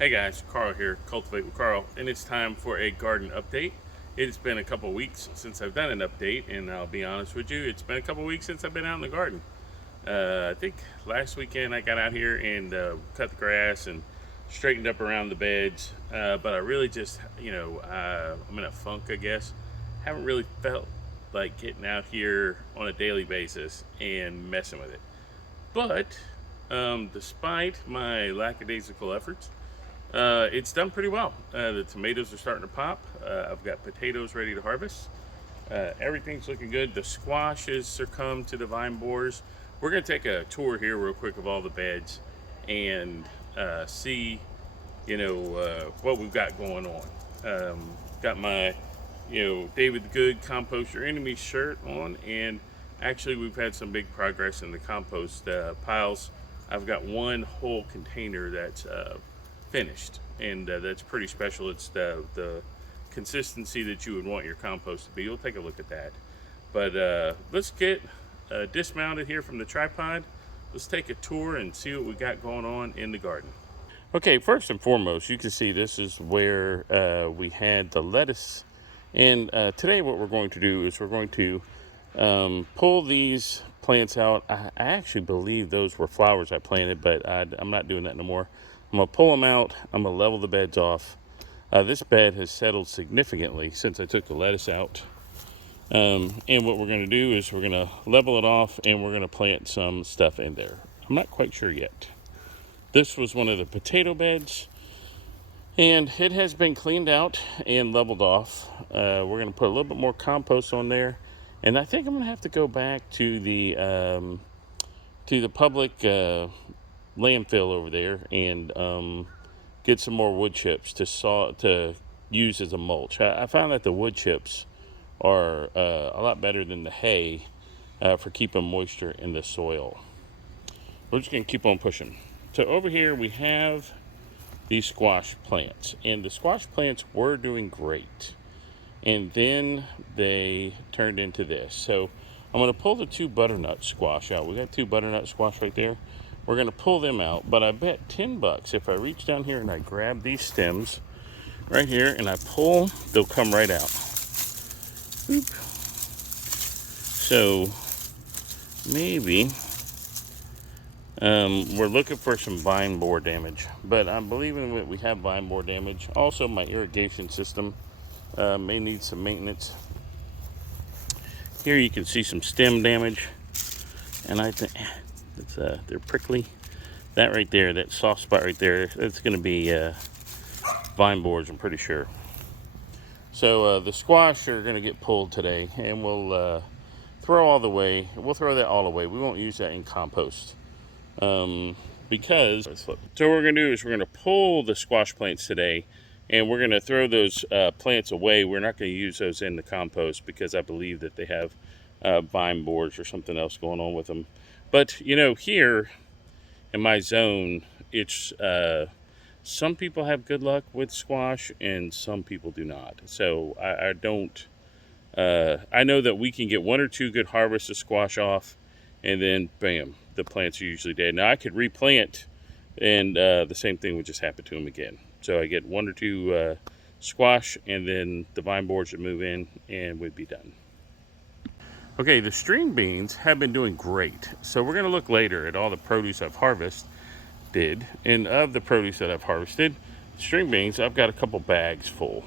Hey guys, Carl here, Cultivate with Carl, and it's time for a garden update. It's been a couple weeks since I've done an update, and I'll be honest with you, it's been a couple weeks since I've been out in the garden. I think last weekend I got out here and cut the grass and straightened up around the beds, but I really just, I'm in a funk, I guess. Haven't really felt like getting out here on a daily basis and messing with it. But despite my lackadaisical efforts, it's done pretty well. The tomatoes are starting to pop. I've got potatoes ready to harvest. Everything's looking good. The squash has succumbed to the vine borers. We're going to take a tour here real quick of all the beds and see, what we've got going on. Got my, David the Good Compost Your Enemy shirt on, and actually we've had some big progress in the compost piles. I've got one whole container that's finished, and that's pretty special. It's the consistency that you would want your compost to be. We'll take a look at that. But let's get dismounted here from the tripod. Let's take a tour and see what we got going on in the garden. Okay, first and foremost, you can see this is where we had the lettuce. And today what we're going to do is we're going to pull these plants out. I actually believe those were flowers I planted, but I'm not doing that no more. I'm going to pull them out. I'm going to level the beds off. This bed has settled significantly since I took the lettuce out. And what we're going to do is we're going to level it off and we're going to plant some stuff in there. I'm not quite sure yet. This was one of the potato beds, and it has been cleaned out and leveled off. We're going to put a little bit more compost on there, and I think I'm going to have to go back to the public landfill over there and get some more wood chips to use as a mulch. I found that the wood chips are a lot better than the hay for keeping moisture in the soil. We're just going to keep on pushing. So over here we have these squash plants, and the squash plants were doing great, and then they turned into this. So I'm going to pull the two butternut squash out. We got two butternut squash right there. We're going to pull them out, but I bet $10 if I reach down here and I grab these stems right here and I pull, they'll come right out. Boop. So maybe we're looking for some vine borer damage, but I'm believing that we have vine borer damage. Also, my irrigation system may need some maintenance. Here you can see some stem damage, and I think it's, they're prickly. That right there, that soft spot right there, that's going to be vine borers, I'm pretty sure. So the squash are going to get pulled today, and we'll throw all the way. We'll throw that all away. We won't use that in compost. Because so what we're going to do is we're going to pull the squash plants today, and we're going to throw those plants away. We're not going to use those in the compost because I believe that they have vine borers or something else going on with them. But here in my zone, it's some people have good luck with squash and some people do not. So I don't I know that we can get one or two good harvests of squash off, and then bam, the plants are usually dead. Now I could replant, and the same thing would just happen to them again. So I get one or two squash, and then the vine borers would move in and we'd be done. Okay, the string beans have been doing great. So we're going to look later at all the produce I've harvested, and of the produce that I've harvested, string beans, I've got a couple bags full.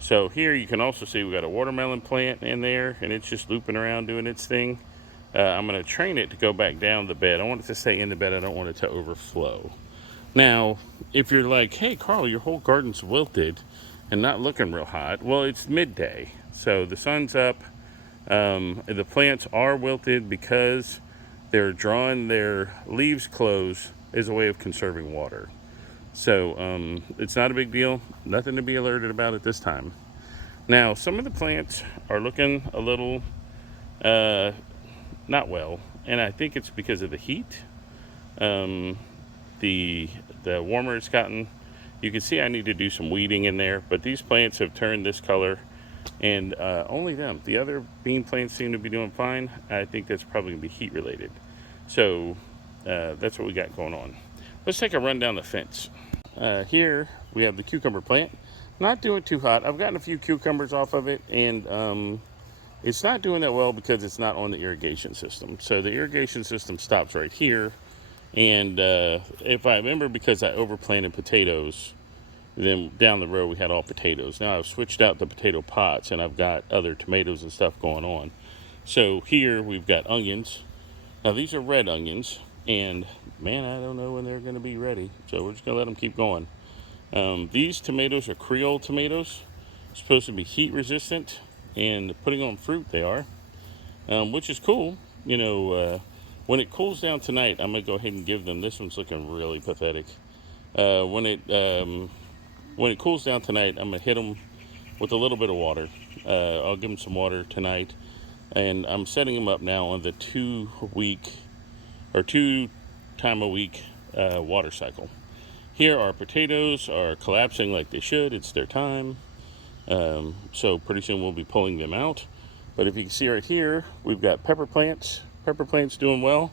So here you can also see we got a watermelon plant in there, and it's just looping around doing its thing. I'm going to train it to go back down the bed. I want it to stay in the bed. I don't want it to overflow. Now, if you're like, hey, Carl, your whole garden's wilted and not looking real hot. Well, it's midday, so the sun's up. The plants are wilted because they're drawing their leaves close as a way of conserving water. So it's not a big deal. Nothing to be alerted about at this time. Now, some of the plants are looking a little not well, and I think it's because of the heat. The warmer it's gotten, you can see I need to do some weeding in there, but these plants have turned this color, and only them. The other bean plants seem to be doing fine. I think that's probably going to be heat related. So that's what we got going on. Let's take a run down the fence. Here we have the cucumber plant. Not doing too hot. I've gotten a few cucumbers off of it, and it's not doing that well because it's not on the irrigation system. So the irrigation system stops right here. And if I remember, because I overplanted potatoes, then down the road we had all potatoes. Now I've switched out the potato pots and I've got other tomatoes and stuff going on. So here we've got onions. Now these are red onions, and man, I don't know when they're going to be ready. So we're just going to let them keep going. These tomatoes are Creole tomatoes, supposed to be heat resistant, and putting on fruit they are, which is cool. When it cools down tonight, I'm going to go ahead and give them. This one's looking really pathetic. When it cools down tonight, I'm going to hit them with a little bit of water. I'll give them some water tonight, and I'm setting them up now on the 2 time a week water cycle. Here our potatoes are collapsing like they should. It's their time. So pretty soon we'll be pulling them out. But if you can see right here, we've got pepper plants. Pepper plants doing well.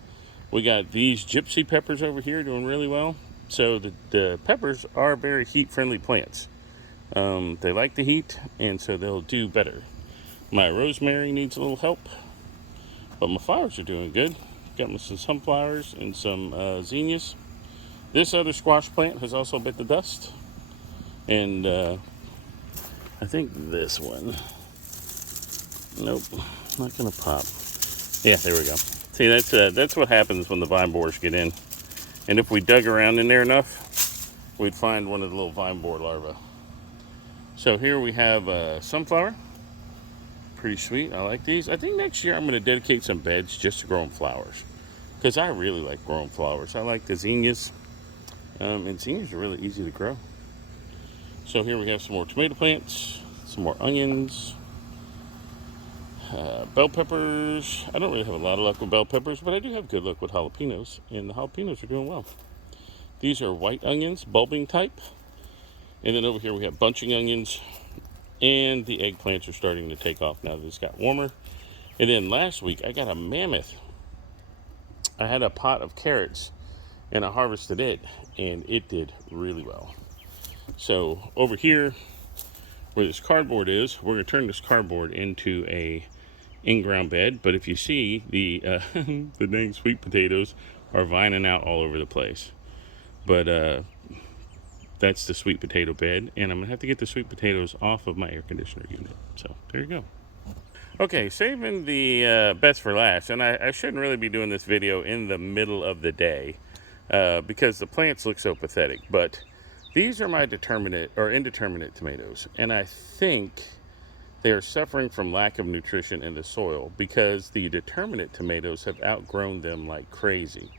We got these gypsy peppers over here doing really well. So the peppers are very heat-friendly plants. They like the heat, and so they'll do better. My rosemary needs a little help, but my flowers are doing good. Got me some sunflowers and some zinnias. This other squash plant has also bit the dust, and I think this one, nope, not gonna pop. Yeah, there we go. See, that's what happens when the vine borers get in. And if we dug around in there enough, we'd find one of the little vine borer larvae. So here we have sunflower. Pretty sweet. I like these. I think next year I'm going to dedicate some beds just to growing flowers, because I really like growing flowers. I like the zinnias, and zinnias are really easy to grow. So here we have some more tomato plants, some more onions, bell peppers. I don't really have a lot of luck with bell peppers, but I do have good luck with jalapenos, and the jalapenos are doing well. These are white onions, bulbing type. And then over here we have bunching onions, and the eggplants are starting to take off now that it's got warmer. And then last week I got a mammoth. I had a pot of carrots and I harvested it, and it did really well. So over here where this cardboard is, we're going to turn this cardboard into a in-ground bed. But if you see, the the dang sweet potatoes are vining out all over the place. But that's the sweet potato bed, and I'm going to have to get the sweet potatoes off of my air conditioner unit. So there you go. Okay, saving the best for last, and I shouldn't really be doing this video in the middle of the day because the plants look so pathetic, but these are my indeterminate tomatoes, and I think they are suffering from lack of nutrition in the soil because the determinate tomatoes have outgrown them like crazy.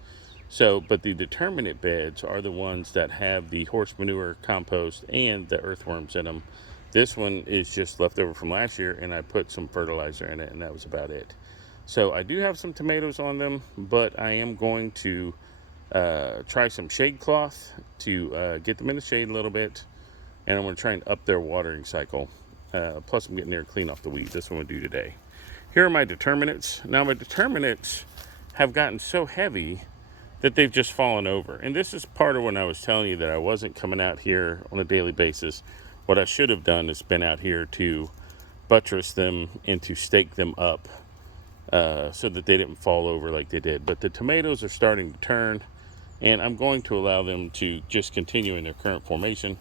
So, but the determinate beds are the ones that have the horse manure, compost, and the earthworms in them. This one is just left over from last year, and I put some fertilizer in it, and that was about it. So I do have some tomatoes on them, but I am going to try some shade cloth to get them in the shade a little bit, and I'm going to try and up their watering cycle. Plus, I'm getting near clean off the weeds. This one will do today. Here are my determinates. Now, my determinates have gotten so heavy that they've just fallen over. And this is part of when I was telling you that I wasn't coming out here on a daily basis. What I should have done is been out here to buttress them and to stake them up so that they didn't fall over like they did. But the tomatoes are starting to turn, and I'm going to allow them to just continue in their current formation.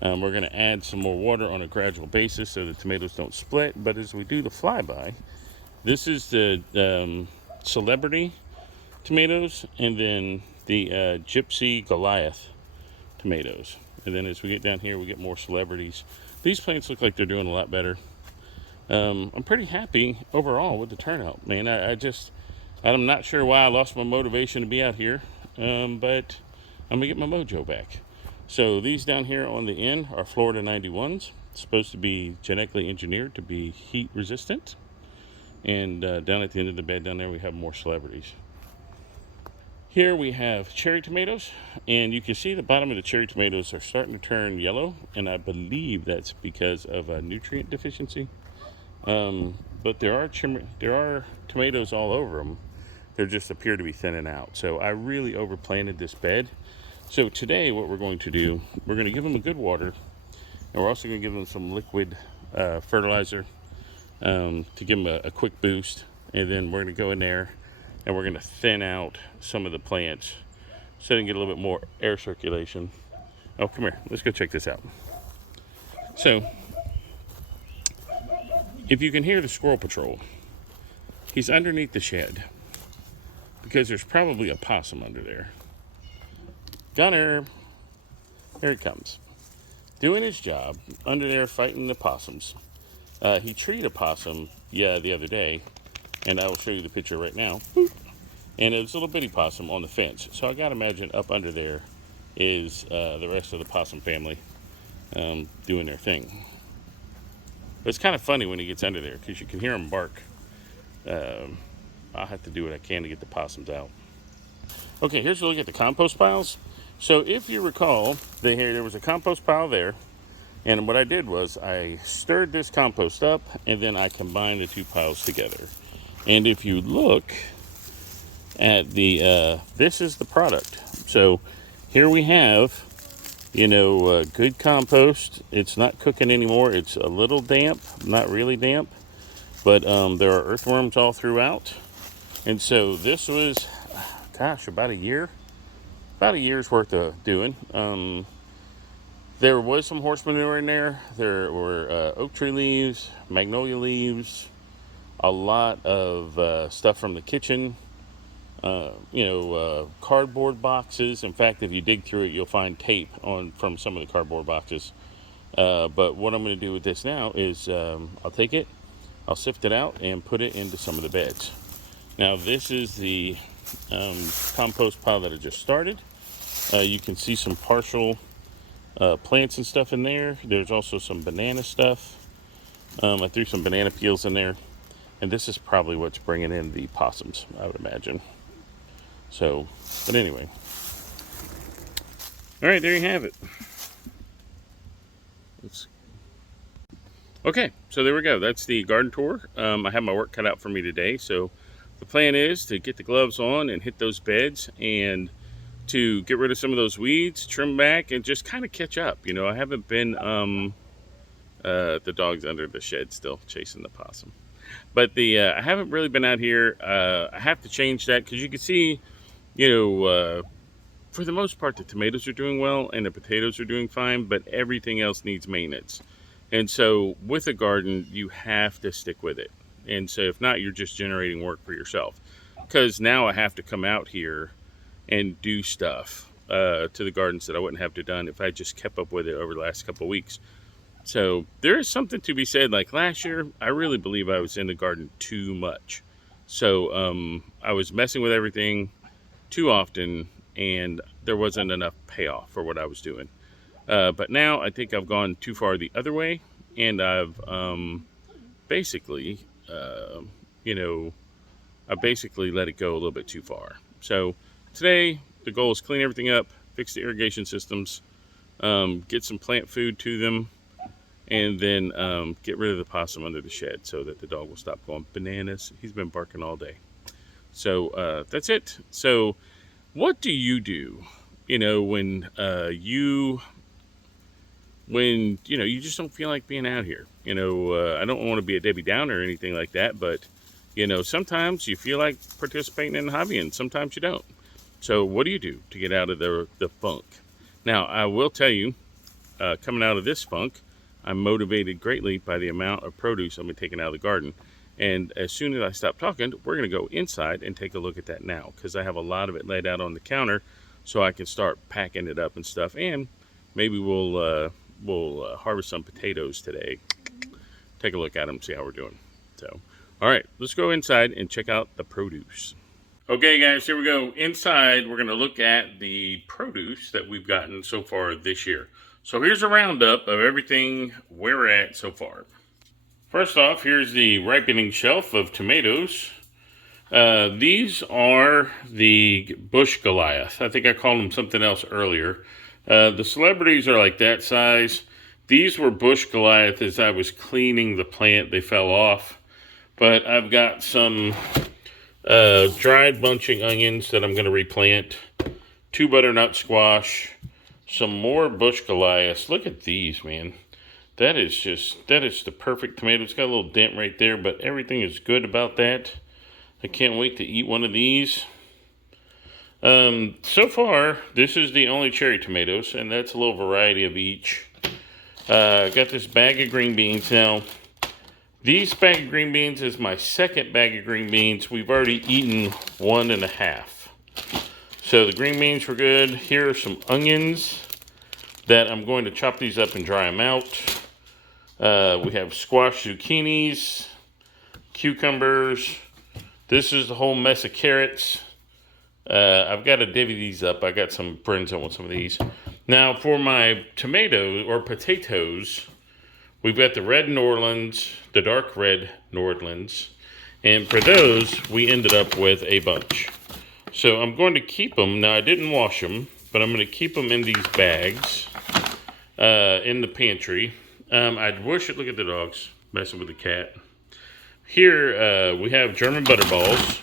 We're going to add some more water on a gradual basis so the tomatoes don't split. But as we do the flyby, this is the Celebrity tomatoes, and then the Gypsy Goliath tomatoes. And then as we get down here, we get more celebrities. These plants look like they're doing a lot better. I'm pretty happy overall with the turnout, man. I'm not sure why I lost my motivation to be out here, but I'm gonna get my mojo back. So these down here on the end are Florida 91s. It's supposed to be genetically engineered to be heat resistant. And down at the end of the bed down there, we have more celebrities. Here we have cherry tomatoes, and you can see the bottom of the cherry tomatoes are starting to turn yellow, and I believe that's because of a nutrient deficiency. But there are tomatoes all over them. They just appear to be thinning out. So I really overplanted this bed. So today what we're going to do, we're going to give them a good water, and we're also going to give them some liquid fertilizer to give them a quick boost. And then we're going to go in there and we're going to thin out some of the plants so they can get a little bit more air circulation. Oh, come here. Let's go check this out. So, if you can hear the squirrel patrol, he's underneath the shed because there's probably a possum under there. Gunner, here he comes, doing his job under there fighting the possums. He treed a possum the other day, and I will show you the picture right now. Boop. And it was a little bitty possum on the fence. So I gotta imagine up under there is the rest of the possum family doing their thing. But it's kind of funny when he gets under there because you can hear him bark. I'll have to do what I can to get the possums out. Okay, here's a look at the compost piles. So if you recall, there was a compost pile there, and what I did was I stirred this compost up, and then I combined the two piles together. And if you look at the, this is the product. So here we have, good compost. It's not cooking anymore. It's a little damp, not really damp, but there are earthworms all throughout. And so this was, about a year's worth of doing. There was some horse manure in there. There were oak tree leaves, magnolia leaves, a lot of stuff from the kitchen, cardboard boxes. In fact, if you dig through it, you'll find tape from some of the cardboard boxes. But what I'm going to do with this now is I'll take it, I'll sift it out, and put it into some of the beds. Now, this is the compost pile that I just started. You can see some partial plants and stuff in there. There's also some banana stuff. I threw some banana peels in there. And this is probably what's bringing in the possums, I would imagine. So, but anyway. All right, there you have it. Okay, so there we go. That's the garden tour. I have my work cut out for me today. So the plan is to get the gloves on and hit those beds and to get rid of some of those weeds, trim back, and just kind of catch up. I haven't been, the dog's under the shed still chasing the possum. But I haven't really been out here. I have to change that because you can see, for the most part, the tomatoes are doing well and the potatoes are doing fine, but everything else needs maintenance. And so with a garden, you have to stick with it. And so if not, you're just generating work for yourself. Because now I have to come out here and do stuff to the gardens that I wouldn't have to done if I just kept up with it over the last couple of weeks. So there is something to be said. Like last year, I really believe I was in the garden too much. So I was messing with everything too often, and there wasn't enough payoff for what I was doing. But now I think I've gone too far the other way, and I've basically, I basically let it go a little bit too far. So today, the goal is clean everything up, fix the irrigation systems, get some plant food to them, and then get rid of the possum under the shed so that the dog will stop going bananas. He's been barking all day. So that's it. So what do you do, when you just don't feel like being out here? I don't want to be a Debbie Downer or anything like that, but, sometimes you feel like participating in the hobby and sometimes you don't. So what do you do to get out of the funk? Now, I will tell you, coming out of this funk, I'm motivated greatly by the amount of produce I'm taking out of the garden. And as soon as I stop talking, we're going to go inside and take a look at that now, because I have a lot of it laid out on the counter so I can start packing it up and stuff. And maybe we'll harvest some potatoes today. Take a look at them, see how we're doing. So, all right, let's go inside and check out the produce. Okay, guys, here we go. Inside, we're going to look at the produce that we've gotten so far this year. So here's a roundup of everything we're at so far. First off, here's the ripening shelf of tomatoes. These are the Bush Goliath. I think I called them something else earlier. The celebrities are like that size. These were Bush Goliath. As I was cleaning the plant, they fell off. But I've got some dried bunching onions that I'm going to replant. 2 butternut squash, some more bush Goliaths. Look at these, man. That is the perfect tomato. It's got a little dent right there, but everything is good about that. I can't wait to eat one of these. So far, this is the only cherry tomatoes, and that's a little variety of each. I got this bag of green beans. Now, these bag of green beans is my second bag of green beans. We've already eaten 1.5. So the green beans were good. Here are some onions that I'm going to chop these up and dry them out. We have squash zucchinis, cucumbers. This is the whole mess of carrots. I've got to divvy these up. I got some friends that want some of these. Now for my tomatoes or potatoes, we've got the red Nordlands, the dark red Nordlands. And for those, we ended up with a bunch. So I'm going to keep them. Now I didn't wash them, but I'm going to keep them in these bags in the pantry. I wish it, look at the dogs messing with the cat. Here we have German butterballs,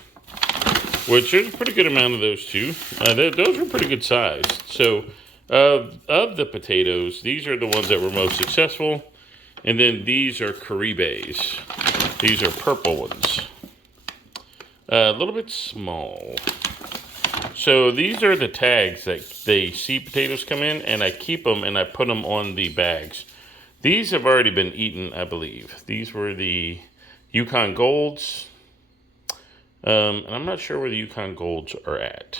which there's a pretty good amount of those too. Those are pretty good sized. So of the potatoes, these are the ones that were most successful. And then these are Caribes. These are purple ones. A little bit small. So these are the tags that they see potatoes come in, and I keep them and I put them on the bags. These have already been eaten, I believe. These were the Yukon Golds. And I'm not sure where the Yukon Golds are at.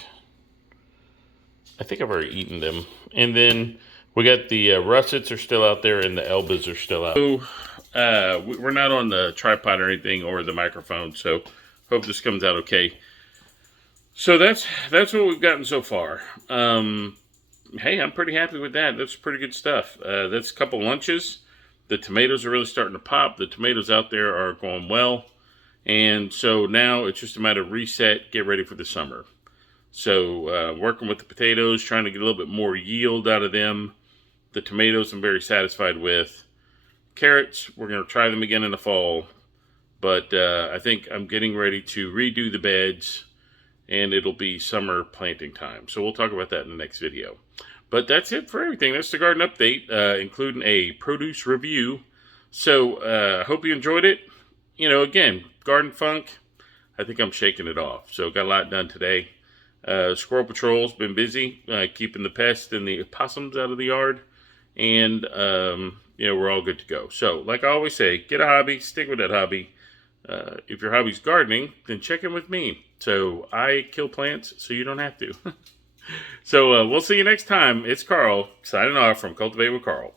I think I've already eaten them. And then we got the russets are still out there, and the Elbas are still out. So we're not on the tripod or anything or the microphone, so hope this comes out okay. So that's what we've gotten so far. Hey, I'm pretty happy with that. That's pretty good stuff. That's a couple lunches. The tomatoes are really starting to pop. The tomatoes out there are going well. And so now it's just a matter of reset, get ready for the summer. So working with the potatoes, trying to get a little bit more yield out of them. The tomatoes I'm very satisfied with. Carrots, we're going to try them again in the fall. But I think I'm getting ready to redo the beds, and it'll be summer planting time. So we'll talk about that in the next video. But that's it for everything. That's the garden update, including a produce review. So hope you enjoyed it. You know, again, garden funk, I think I'm shaking it off. So got a lot done today. Squirrel Patrol's been busy keeping the pests and the possums out of the yard. And, you know, we're all good to go. So, like I always say, get a hobby, stick with that hobby. If your hobby's gardening, then check in with me. So I kill plants so you don't have to. So we'll see you next time. It's Carl signing off from Cultivate with Carl.